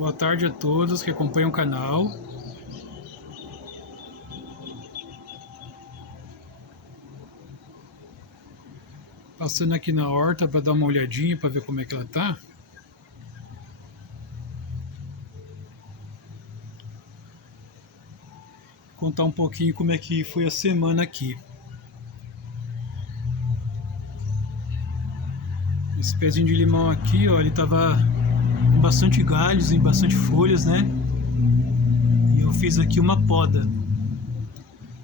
Boa tarde a todos que acompanham o canal. Passando aqui na horta para dar uma olhadinha para ver como é que ela tá. Contar um pouquinho como é que foi a semana aqui. Esse pezinho de limão aqui, ó, ele tava com bastante galhos e bastante folhas, né? E eu fiz aqui uma poda.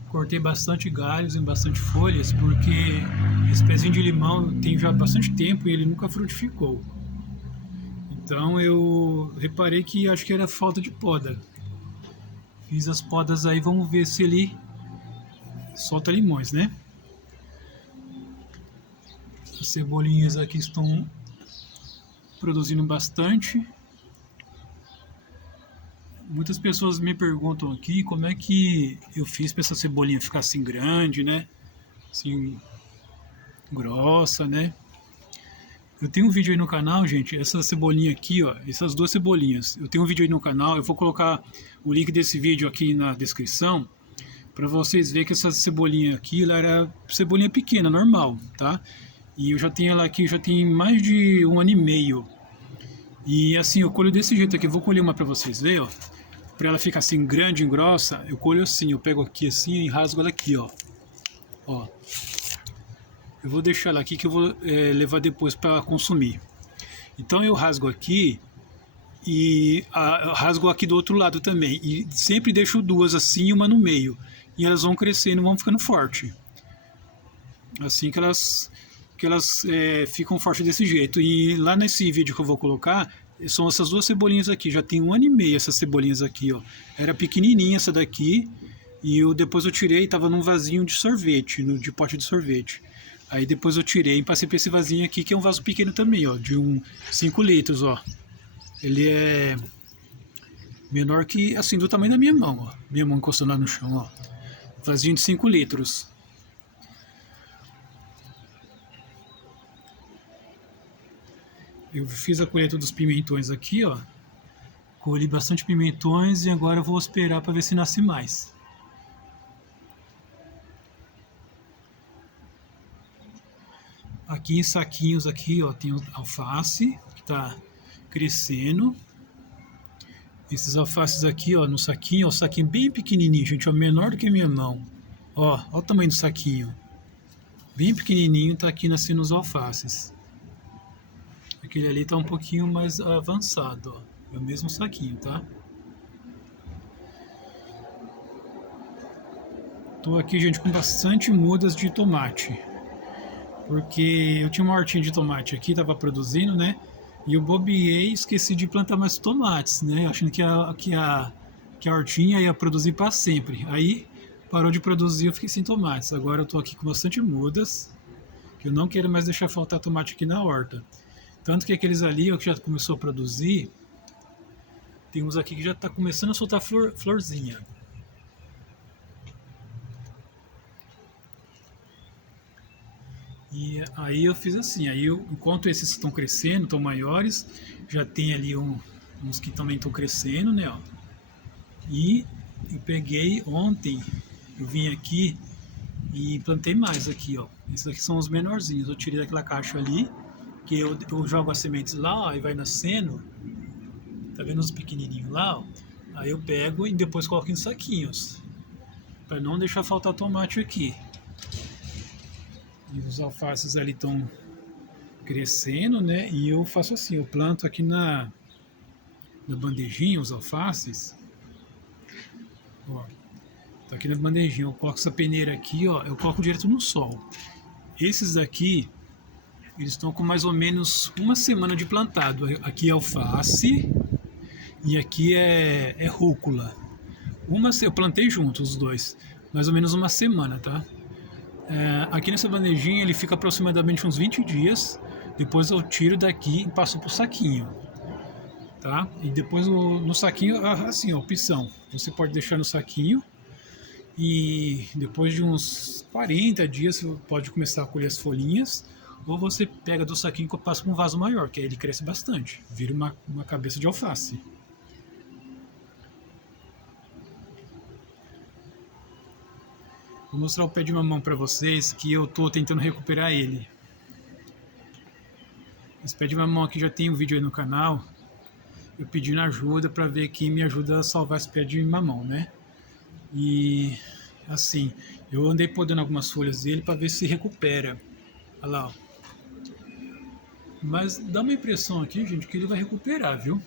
Cortei bastante galhos e bastante folhas, porque esse pezinho de limão tem já bastante tempo e ele nunca frutificou. Então eu reparei que acho que era falta de poda. Fiz as podas aí, vamos ver se ele solta limões, né? As cebolinhas aqui estão produzindo bastante. Muitas pessoas me perguntam aqui como é que eu fiz para essa cebolinha ficar assim grande, né? Assim, grossa, né? Eu tenho um vídeo aí no canal, gente, essa cebolinha aqui, ó, essas duas cebolinhas. Eu tenho um vídeo aí no canal, eu vou colocar o link desse vídeo aqui na descrição, para vocês verem que essa cebolinha aqui, ela era cebolinha pequena, normal, tá? E eu já tenho ela aqui, já tem mais de 1 ano e meio. E assim, eu colho desse jeito aqui, eu vou colher uma para vocês verem, ó. Para ela ficar assim grande e grossa, eu colho assim, eu pego aqui assim e rasgo ela aqui, ó. Ó. Eu vou deixar ela aqui que eu vou levar depois para consumir. Então eu rasgo aqui e rasgo aqui do outro lado também. E sempre deixo duas assim e uma no meio. E elas vão crescendo, vão ficando fortes. Assim que elas ficam fortes desse jeito. E lá nesse vídeo que eu vou colocar, são essas duas cebolinhas aqui. Já tem 1 ano e meio essas cebolinhas aqui, ó. Era pequenininha essa daqui. E depois eu tirei, estava num vasinho de sorvete, de pote de sorvete. Aí depois eu tirei e passei para esse vasinho aqui, que é um vaso pequeno também, ó, de 5 litros, ó. Ele é menor que, assim, do tamanho da minha mão, ó. Minha mão encostando lá no chão, ó. Vasinho de 5 litros. Eu fiz a colheita dos pimentões aqui, ó. Colhi bastante pimentões e agora eu vou esperar para ver se nasce mais. Aqui em saquinhos aqui, ó, tem alface que tá crescendo. Esses alfaces aqui, ó, no saquinho, ó, saquinho bem pequenininho, gente, ó, menor do que a minha mão. Ó o tamanho do saquinho. Bem pequenininho, tá aqui nascendo os alfaces. Aquele ali tá um pouquinho mais avançado, ó. É o mesmo saquinho, tá? Tô aqui, gente, com bastante mudas de tomate. Porque eu tinha uma hortinha de tomate aqui, tava produzindo, né? E eu bobeei e esqueci de plantar mais tomates, né? Achando que a hortinha ia produzir para sempre. Aí parou de produzir, eu fiquei sem tomates. Agora eu tô aqui com bastante mudas, que eu não quero mais deixar faltar tomate aqui na horta. Tanto que aqueles ali, ó, que já começou a produzir, tem uns aqui que já tá começando a soltar florzinha. E aí eu fiz assim, enquanto esses estão crescendo, estão maiores, já tem ali uns que também estão crescendo, né, ó. E eu peguei ontem, eu vim aqui e plantei mais aqui, ó. Esses aqui são os menorzinhos, eu tirei daquela caixa ali, que eu jogo as sementes lá, ó, e vai nascendo. Tá vendo os pequenininhos lá, ó? Aí eu pego e depois coloco em saquinhos, para não deixar faltar tomate aqui. E os alfaces ali estão crescendo, né? E eu faço assim, eu planto aqui na bandejinha os alfaces. Ó, tá aqui na bandejinha, eu coloco essa peneira aqui, ó, eu coloco direto no sol. Esses daqui, eles estão com mais ou menos 1 semana de plantado. Aqui é alface e aqui é rúcula. Eu plantei juntos os dois, mais ou menos 1 semana, tá? Aqui nessa bandejinha ele fica aproximadamente uns 20 dias. Depois eu tiro daqui e passo pro saquinho, tá? E depois no saquinho, assim, a opção, você pode deixar no saquinho e depois de uns 40 dias você pode começar a colher as folhinhas, ou você pega do saquinho e passa para um vaso maior, que aí ele cresce bastante, vira uma cabeça de alface. Vou mostrar o pé de mamão para vocês, que eu tô tentando recuperar ele. Esse pé de mamão aqui já tem um vídeo aí no canal, eu pedindo ajuda para ver quem me ajuda a salvar esse pé de mamão, né? E assim, eu andei podando algumas folhas dele para ver se recupera. Olha lá, ó. Mas dá uma impressão aqui, gente, que ele vai recuperar, viu?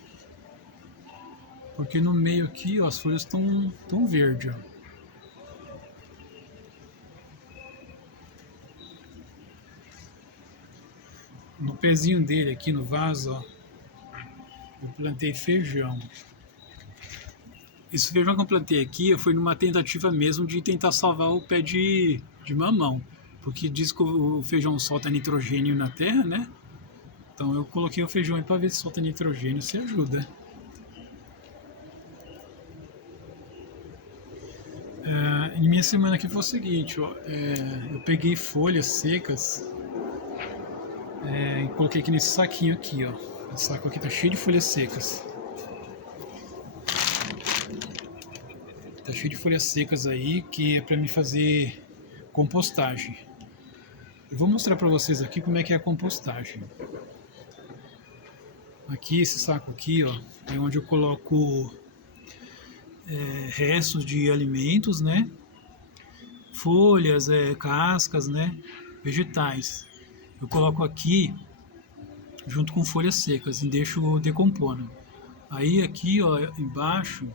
Porque no meio aqui, ó, as folhas tão verdes, ó. No pezinho dele aqui no vaso, ó, eu plantei feijão. Esse feijão que eu plantei aqui foi numa tentativa mesmo de tentar salvar o pé de mamão. Porque diz que o feijão solta nitrogênio na terra, né? Então eu coloquei o feijão aí para ver se solta nitrogênio, se ajuda. E minha semana aqui foi o seguinte, ó, eu peguei folhas secas e coloquei aqui nesse saquinho aqui, ó. Esse saco aqui tá cheio de folhas secas. Tá cheio de folhas secas aí, que é para me fazer compostagem. Eu vou mostrar para vocês aqui como é que é a compostagem. Aqui, esse saco aqui, ó, é onde eu coloco restos de alimentos, né? Folhas, cascas, né? Vegetais. Eu coloco aqui junto com folhas secas e deixo decompondo. Aí aqui, ó, embaixo,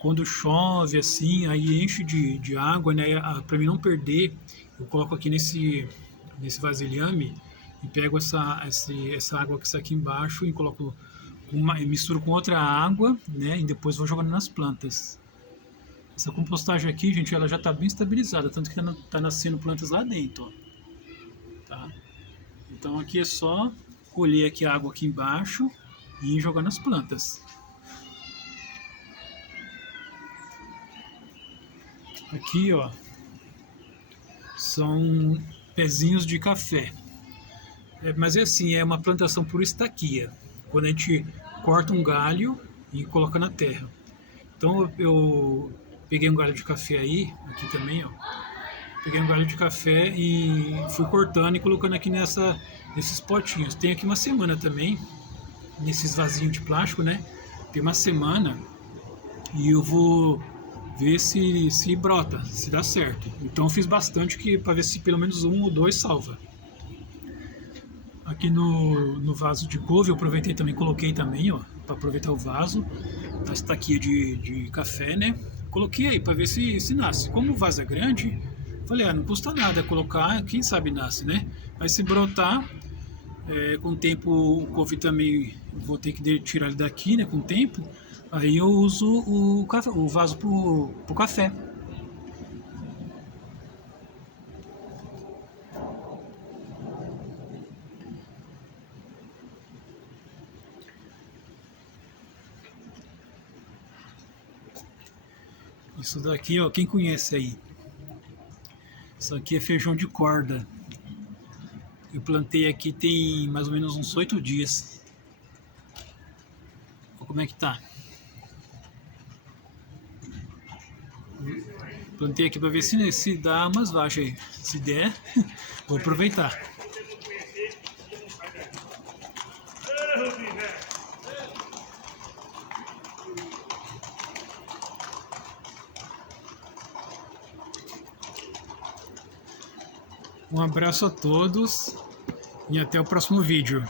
quando chove assim, aí enche de água, né? Para mim não perder, eu coloco aqui nesse vasilhame e pego essa água que está aqui embaixo e coloco misturo com outra água, né? E depois vou jogando nas plantas. Essa compostagem aqui, gente, ela já está bem estabilizada, tanto que tá nascendo plantas lá dentro, ó. Tá? Então aqui é só colher aqui a água aqui embaixo e jogar nas plantas. Aqui, ó, são pezinhos de café. Mas é assim, é uma plantação por estaquia. Quando a gente corta um galho e coloca na terra. Então eu peguei um galho de café aí, aqui também, ó. Peguei um galho de café e fui cortando e colocando aqui nesses potinhos. Tem aqui uma semana também, nesses vasinhos de plástico, né? Tem uma semana e eu vou ver se brota, se dá certo. Então eu fiz bastante para ver se pelo menos um ou dois salva. Aqui no vaso de couve eu aproveitei também, coloquei também, ó, para aproveitar o vaso, a estaquinha de café, né? Coloquei aí para ver se nasce. Como o vaso é grande, falei, não custa nada colocar, quem sabe nasce, né? Mas se brotar, com o tempo o couve também vou ter que tirar ele daqui, né? Com o tempo, aí eu uso o vaso pro café. Isso daqui, ó, quem conhece aí? Isso aqui é feijão de corda. Eu plantei aqui tem mais ou menos uns 8 dias. Olha como é que tá. Plantei aqui para ver se dá umas vagens aí. Se der, vou aproveitar. Um abraço a todos e até o próximo vídeo.